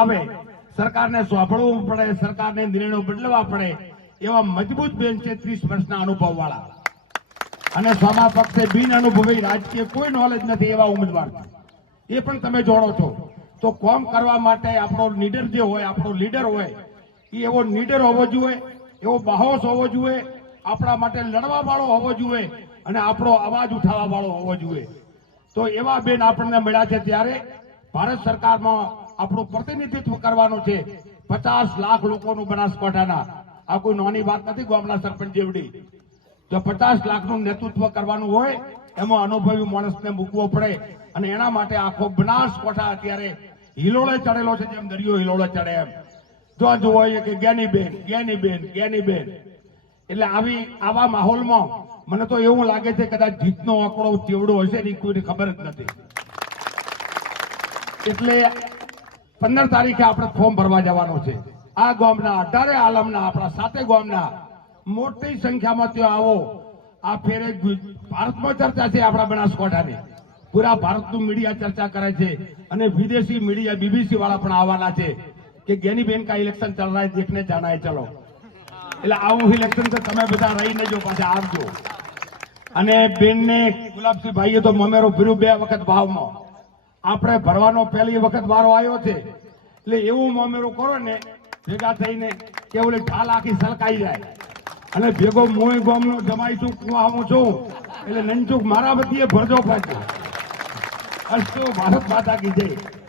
આવે. સરકારને સાંભળવું પડે, સરકારને નિર્ણયો બદલવા પડે એવા મજબૂત બેન છે ત્રીસ વર્ષના અનુભવ વાળા અને સમા પક્ષે બિન અનુભવી રાજકીય કોઈ નોલેજ નથી એવા ઉમેદવાર એ પણ તમે જોડો છો. તો કોમ કરવા માટે આપણો લીડર જે હોય, આપણો લીડર હોય, એ એવો લીડર હોવો જોઈએ, એવો બાહોશ હોવો જોઈએ, આપણા માટે લડવા વાળો હોવો જોઈએ અને આપણો અવાજ ઉઠાવવા વાળો હોવો જોઈએ. તો એવા બેન આપણને મળ્યા છે ત્યારે ભારત સરકારમાં આપણું પ્રતિનિધિત્વ કરવાનું છે. પચાસ લાખ લોકોનું બનાસકાંઠાના. આ કોઈ નાની વાત નથી ગામના સરપંચ જેવડી. જો પચાસ લાખનું નેતૃત્વ કરવાનું હોય, એમાં અનુભવી માણસને મૂકવો પડે. અને એના માટે આખો બનાસકાંઠા અત્યારે હિલોળે ચડેલો છે જેમ દરિયો હિલોળે ચડે એમ. જો જોવો કે જ્ઞાનીબેન જ્ઞાનીબેન જ્ઞાનીબેન એટલે આવી, આવા માહોલમાં મને તો એવું લાગે છે કદાચ જીતનો આંકડો ચેવડો હશે ને કોઈને ખબર જ નથી. એટલે પંદર તારીખે આપણે ફોર્મ ભરવા જવાનો છે. આ ગામના અઢારે આલમના, આપણા સાતે ગામના મોટી સંખ્યામાં ત્યાં આવો. આ ફેરે ભારતમાં ચર્ચા છે આપણા બનાસકાંઠાની. પૂરા ભારતનું મીડિયા ચર્ચા કરે છે અને વિદેશી મીડિયા, બીબીસી વાળા પણ આવવાના છે કે ગેની બેન કા ઇલેક્શન ચાલ રહા દેખને જાના ચલો. એટલે આવું ઇલેક્શન તો તમે બધા રહીને જો પાછા આવજો. અને બેનને ગુલાબસિંહ ભાઈએ તો મમેરો ભીરું બે વખત ભાવમાં. આપણે ભરવાનો પહેલી વખત વારો આવ્યો છે. એટલે એવું મમેરું કરો ને, ભેગા થઈને કે ઓલી ઢાલ આખી સલકાઈ જાય. અને ભેગો મોય ગોમનો જમાઈ છું કુવા છું. એટલે નંચુક મારા બધી ભરજો પાછો. અસ્તુ ભારત માતા કી જય.